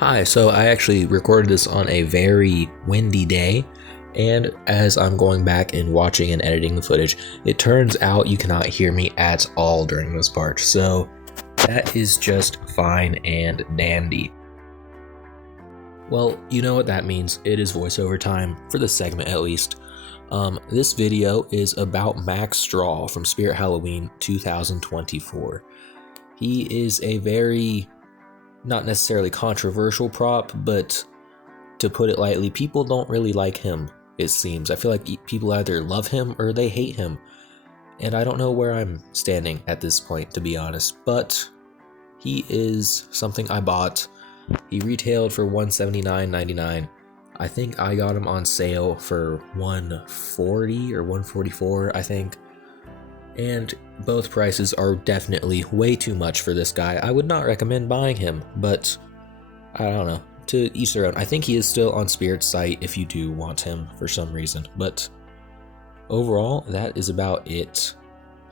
Hi, so I actually recorded this on a very windy day, and as I'm going back and watching and editing the footage, it turns out you cannot hear me at all during this part, so that is just fine and dandy. Well, you know what that means. It is voiceover time, for this segment at least. This video is about Mack Straw from Spirit Halloween 2024. He is a very, not necessarily controversial prop, but to put it lightly, people don't really like him, it seems. I feel like people either love him or they hate him, and I don't know where I'm standing at this point, to be honest, but he is something I bought. He retailed for $179.99. I think I got him on sale for $140 or $144, I think. And both prices are definitely way too much for this guy. I would not recommend buying him, but I don't know. To each their own. I think he is still on Spirit's site if you do want him for some reason. But overall, that is about it.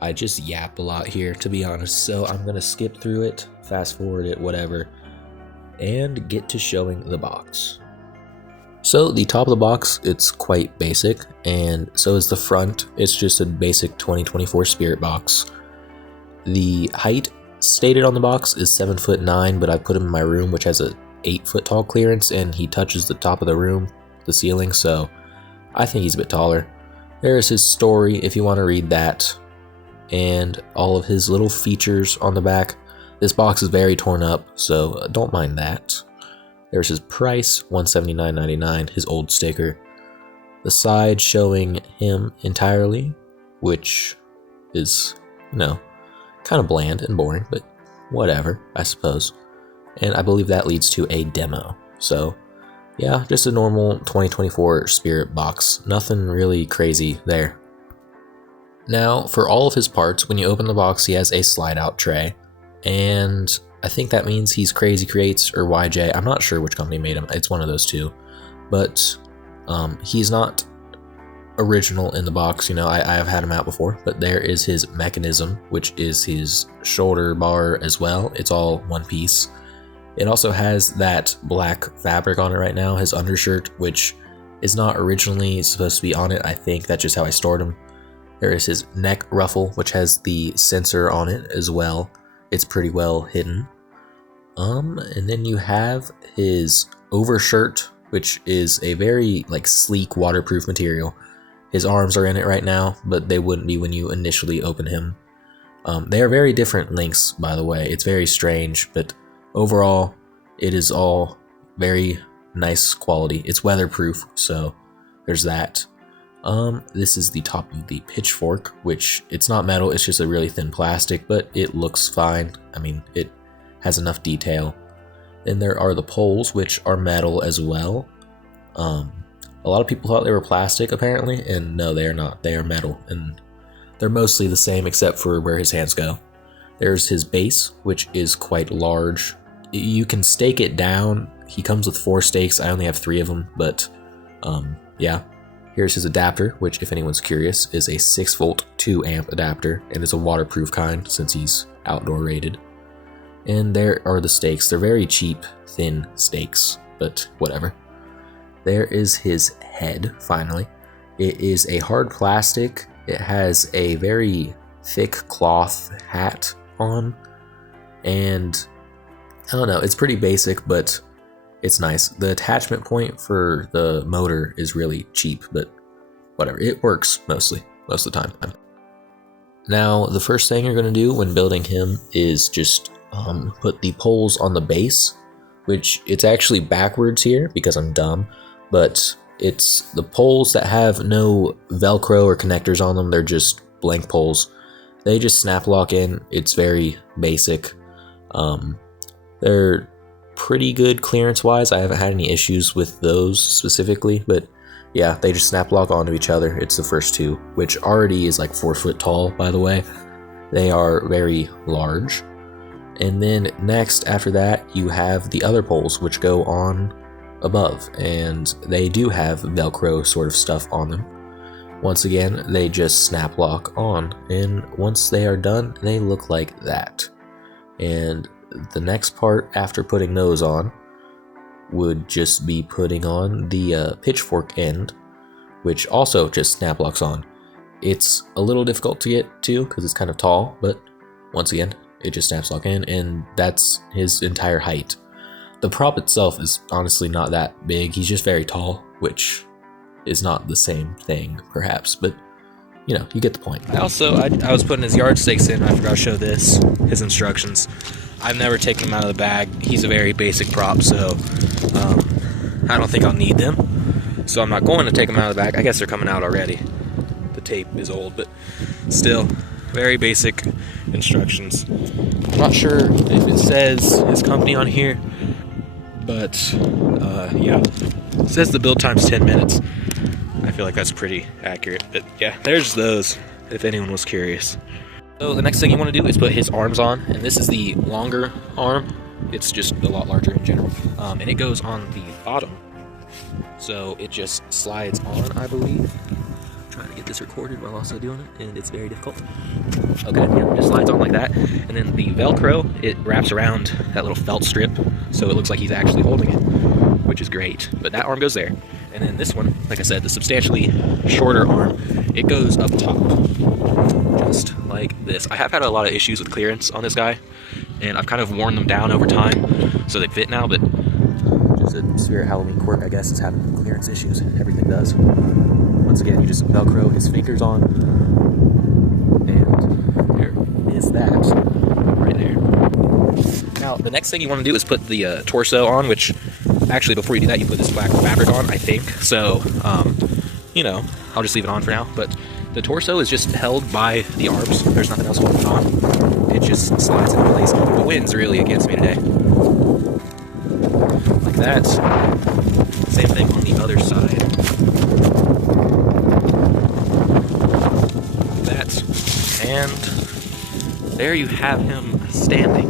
I just yap a lot here, to be honest, so I'm going to skip through it, fast forward it, whatever, and get to showing the box. So the top of the box, it's quite basic, and so is the front. It's just a basic 2024 Spirit box. The height stated on the box is 7'9", but I put him in my room, which has a 8-foot tall clearance, and he touches the top of the room, the ceiling, so I think he's a bit taller. There is his story if you want to read that, and all of his little features on the back. This box is very torn up, so don't mind that. There's his price, $179.99, his old sticker. The side showing him entirely, which is, kind of bland and boring, but whatever, I suppose. And I believe that leads to a demo. So, yeah, just a normal 2024 Spirit box. Nothing really crazy there. Now, for all of his parts, when you open the box, he has a slide-out tray. And I think that means he's Crazy Creates or YJ. I'm not sure which company made him. It's one of those two. But he's not original in the box. I have had him out before. But there is his mechanism, which is his shoulder bar as well. It's all one piece. It also has that black fabric on it right now, his undershirt, which is not originally supposed to be on it. I think that's just how I stored him. There is his neck ruffle, which has the sensor on it as well. It's pretty well hidden. And then you have his overshirt, which is a very sleek waterproof material. His arms are in it right now, but they wouldn't be when you initially open him. They are very different links, by the way. It's very strange, but overall, it is all very nice quality. It's weatherproof, so there's that. This is the top of the pitchfork, which it's not metal, it's just a really thin plastic, but it looks fine. I mean, it has enough detail. Then there are the poles, which are metal as well. A lot of people thought they were plastic, apparently, and no, they are not. They are metal, and they're mostly the same except for where his hands go. There's his base, which is quite large. You can stake it down. He comes with 4 stakes. I only have 3 of them, but yeah. Here's his adapter, which, if anyone's curious, is a 6-volt 2-amp adapter, and is a waterproof kind since he's outdoor rated. And there are the stakes. They're very cheap, thin stakes, but whatever. There is his head, finally. It is a hard plastic. It has a very thick cloth hat on, and I don't know, it's pretty basic, but it's nice. The attachment point for the motor is really cheap, but whatever, it works most of the time. Now, the first thing you're going to do when building him is just put the poles on the base, which it's actually backwards here because I'm dumb, but it's the poles that have no Velcro or connectors on them. They're just blank poles. They just snap lock in. It's very basic. They're pretty good clearance wise. I haven't had any issues with those specifically, but yeah, they just snap lock onto each other. It's the first 2, which already is 4 foot tall, by the way. They are very large. And then next, after that, you have the other poles, which go on above, and they do have Velcro sort of stuff on them. Once again, they just snap lock on, and once they are done, they look like that. And the next part after putting those on would just be putting on the pitchfork end, which also just snap locks on. It's a little difficult to get to because it's kind of tall, but once again, it just snaps lock in, and that's his entire height. The prop itself is honestly not that big. He's just very tall, which is not the same thing, perhaps, but you know, you get the point. I was putting his yard stakes in. I forgot to show this, his instructions. I've never taken him out of the bag. He's a very basic prop, so I don't think I'll need them. So I'm not going to take them out of the bag. I guess they're coming out already. The tape is old, but still, very basic instructions. I'm not sure if it says his company on here, but yeah, it says the build time's 10 minutes. I feel like that's pretty accurate, but yeah, there's those, if anyone was curious. So the next thing you want to do is put his arms on, and this is the longer arm. It's just a lot larger in general, and it goes on the bottom, so it just slides on, I believe. I'm trying to get this recorded while also doing it, and it's very difficult. Okay, yeah, it just slides on like that, and then the Velcro, it wraps around that little felt strip, so it looks like he's actually holding it, which is great. But that arm goes there, and then this one, like I said, the substantially shorter arm, it goes up top, just like this. I have had a lot of issues with clearance on this guy, and I've kind of worn them down over time, so they fit now, but just a Spirit Halloween quirk, I guess, is having clearance issues. Everything does. Once again, you just Velcro his fingers on, and there is that, right there. Now, the next thing you want to do is put the torso on, which, actually, before you do that, you put this black fabric on, I think, so, you know, I'll just leave it on for now, but the torso is just held by the arms. There's nothing else holding it on. It just slides into place. The wind's really against me today. Like that. Same thing on the other side. Like that. And there you have him standing.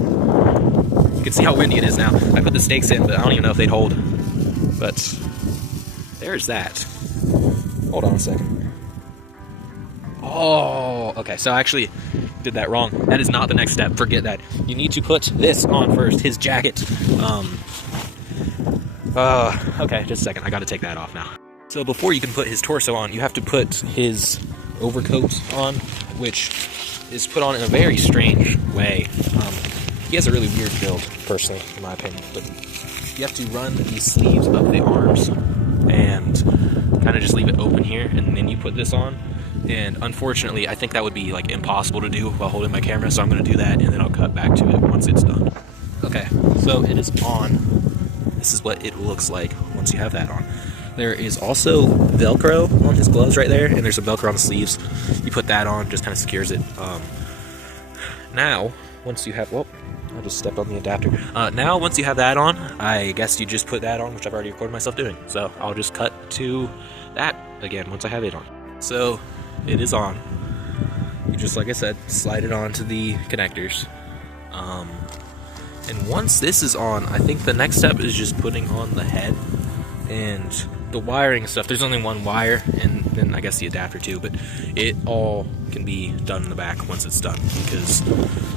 You can see how windy it is now. I put the stakes in, but I don't even know if they'd hold. But there's that. Hold on a second. Oh, okay, so I actually did that wrong. That is not the next step. Forget that. You need to put this on first, his jacket. Okay, just a second. I gotta take that off now. So before you can put his torso on, you have to put his overcoat on, which is put on in a very strange way. He has a really weird build, personally, in my opinion. But you have to run these sleeves up the arms and kind of just leave it open here, and then you put this on. And unfortunately, I think that would be like impossible to do while holding my camera, so I'm going to do that, and then I'll cut back to it once it's done. Okay, so it is on. This is what it looks like once you have that on. There is also Velcro on his gloves right there, and there's some Velcro on the sleeves. You put that on, just kind of secures it. Now, once you have, well, I just stepped on the adapter. Now, once you have that on, I guess you just put that on, which I've already recorded myself doing. So I'll just cut to that again once I have it on. So it is on. You just, like I said, slide it onto the connectors. And once this is on, I think the next step is just putting on the head and the wiring stuff. There's only one wire, and then I guess the adapter too, but it all can be done in the back once it's done, because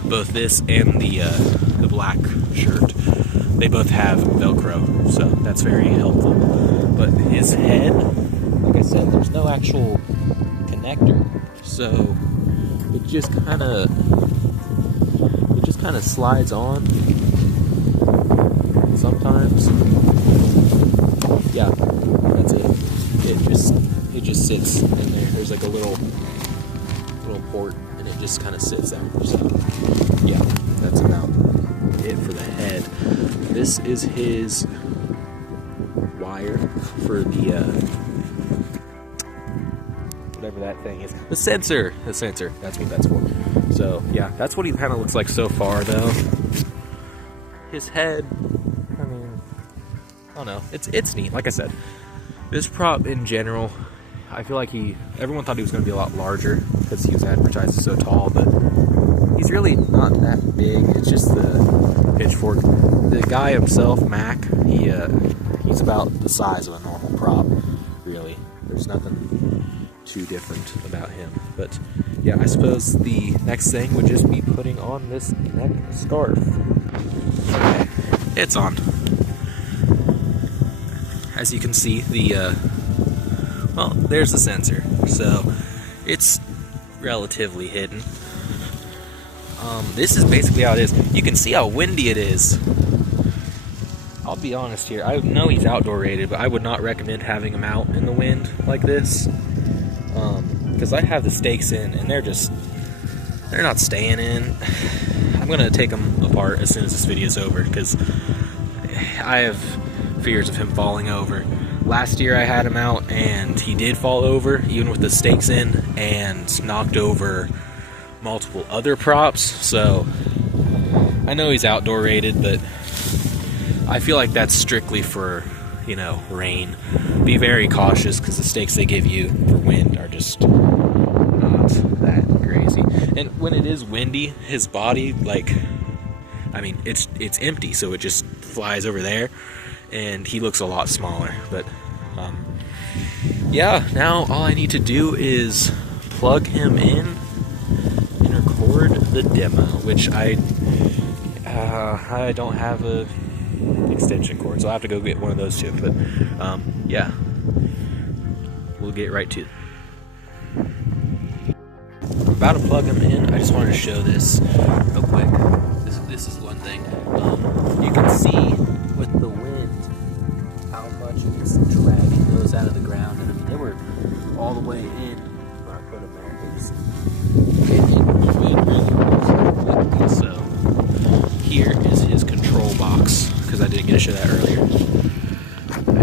both this and the black shirt, they both have Velcro, so that's very helpful. But his head, like I said, there's no actual connector, so it just kind of slides on sometimes. Yeah, that's it. It just sits in there. There's like a little port, and it just kind of sits there. So yeah, that's about it for the head. This is his wire for the whatever that thing is. The sensor. That's what that's for. So yeah, that's what he kind of looks like so far, though. His head, I mean, I don't know. It's neat. Like I said, this prop in general, I feel like everyone thought he was going to be a lot larger because he was advertised as so tall, but he's really not that big. It's just the pitchfork. The guy himself, Mack, he's about the size of a normal prop, really. There's nothing too different about him. But yeah, I suppose the next thing would just be putting on this neck scarf. Okay, it's on. As you can see, well, there's the sensor, so it's relatively hidden. This is basically how it is. You can see how windy it is. I'll be honest here, I know he's outdoor rated, but I would not recommend having him out in the wind like this. Because I have the stakes in, and they're not staying in. I'm going to take them apart as soon as this video is over, because I have fears of him falling over. Last year I had him out, and he did fall over, even with the stakes in, and knocked over multiple other props. So I know he's outdoor rated, but I feel like that's strictly for, you know, rain. Be very cautious, because the stakes they give you for wind are just not that crazy. And when it is windy, his body, like, I mean, it's empty, so it just flies over there, and he looks a lot smaller. But yeah, now all I need to do is plug him in and record the demo, which I don't have a extension cord, so I'll have to go get one of those too. But yeah, we'll get right to it. I'm about to plug him in. I just wanted to show this real quick. This is one thing. You can see with the wind how much it's dragging those out of the ground. And I mean, they were all the way in when I put them there. So here is his control box, because I didn't get to show that earlier.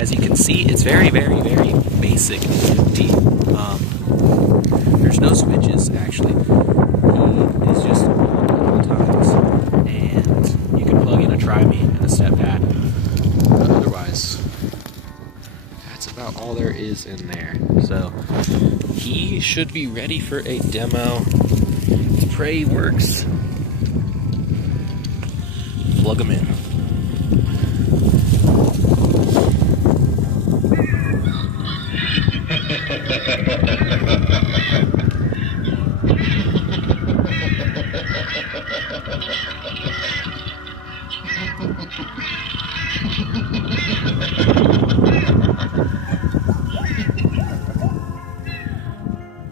As you can see, it's very, very, very basic and empty. There's no switches, actually. He is just on at all times, and you can plug in a tri-beam and a step pad. But otherwise, that's about all there is in there. So he should be ready for a demo. Let's pray he works. Plug him in.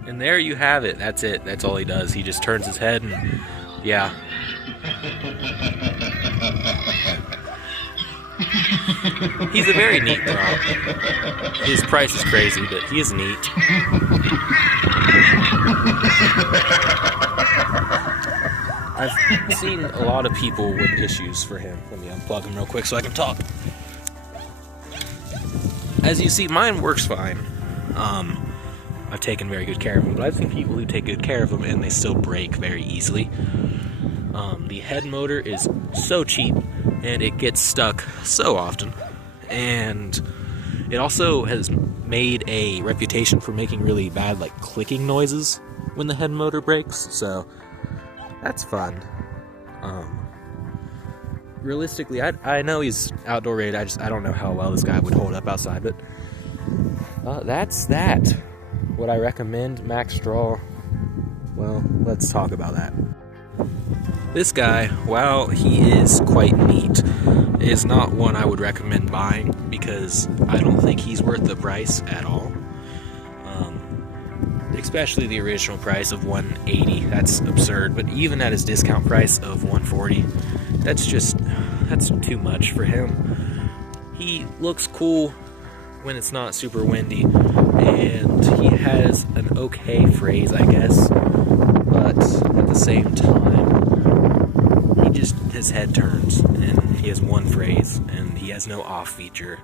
And there you have it. That's it. That's all he does. He just turns his head and, yeah. He's a very neat prop. His price is crazy, but he is neat. I've seen a lot of people with issues for him. Let me unplug him real quick so I can talk. As you see, mine works fine. I've taken very good care of him, but I've seen people who take good care of them and they still break very easily. The head motor is so cheap, and it gets stuck so often. And it also has made a reputation for making really bad, like, clicking noises when the head motor breaks, so that's fun. Realistically, I know he's outdoor rated. I don't know how well this guy would hold up outside, but that's that. Would I recommend Mack Straw? Well, let's talk about that. This guy, while he is quite neat, is not one I would recommend buying, because I don't think he's worth the price at all. Especially the original price of $180. That's absurd. But even at his discount price of $140, that's too much for him. He looks cool when it's not super windy, and he has an okay phrase, I guess. But at the same time, his head turns, and he has one phrase, and he has no off feature,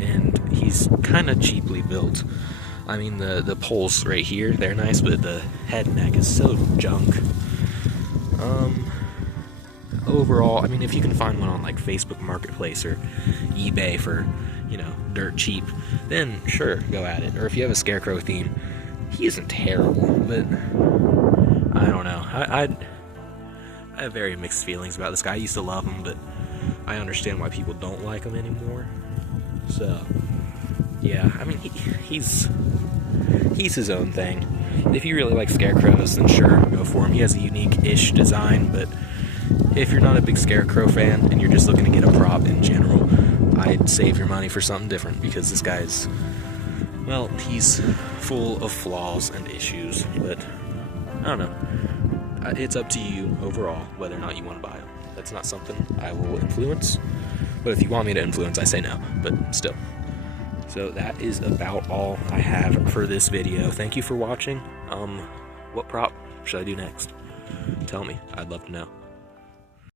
and he's kind of cheaply built. I mean, the poles right here, they're nice, but the head and neck is so junk. Overall, I mean, if you can find one on, like, Facebook Marketplace or eBay for, you know, dirt cheap, then sure, go at it. Or if you have a Scarecrow theme, he isn't terrible, but I don't know. I have very mixed feelings about this guy. I used to love him, but I understand why people don't like him anymore. So, yeah, I mean, he's his own thing. If you really like Scarecrows, then sure, go for him. He has a unique-ish design, but if you're not a big Scarecrow fan and you're just looking to get a prop in general, I might save your money for something different, because this guy's, well, he's full of flaws and issues, but I don't know. It's up to you overall whether or not you want to buy them. That's not something I will influence, but if you want me to influence, I say no, but still. So that is about all I have for this video. Thank you for watching. What prop should I do next? Tell me. I'd love to know.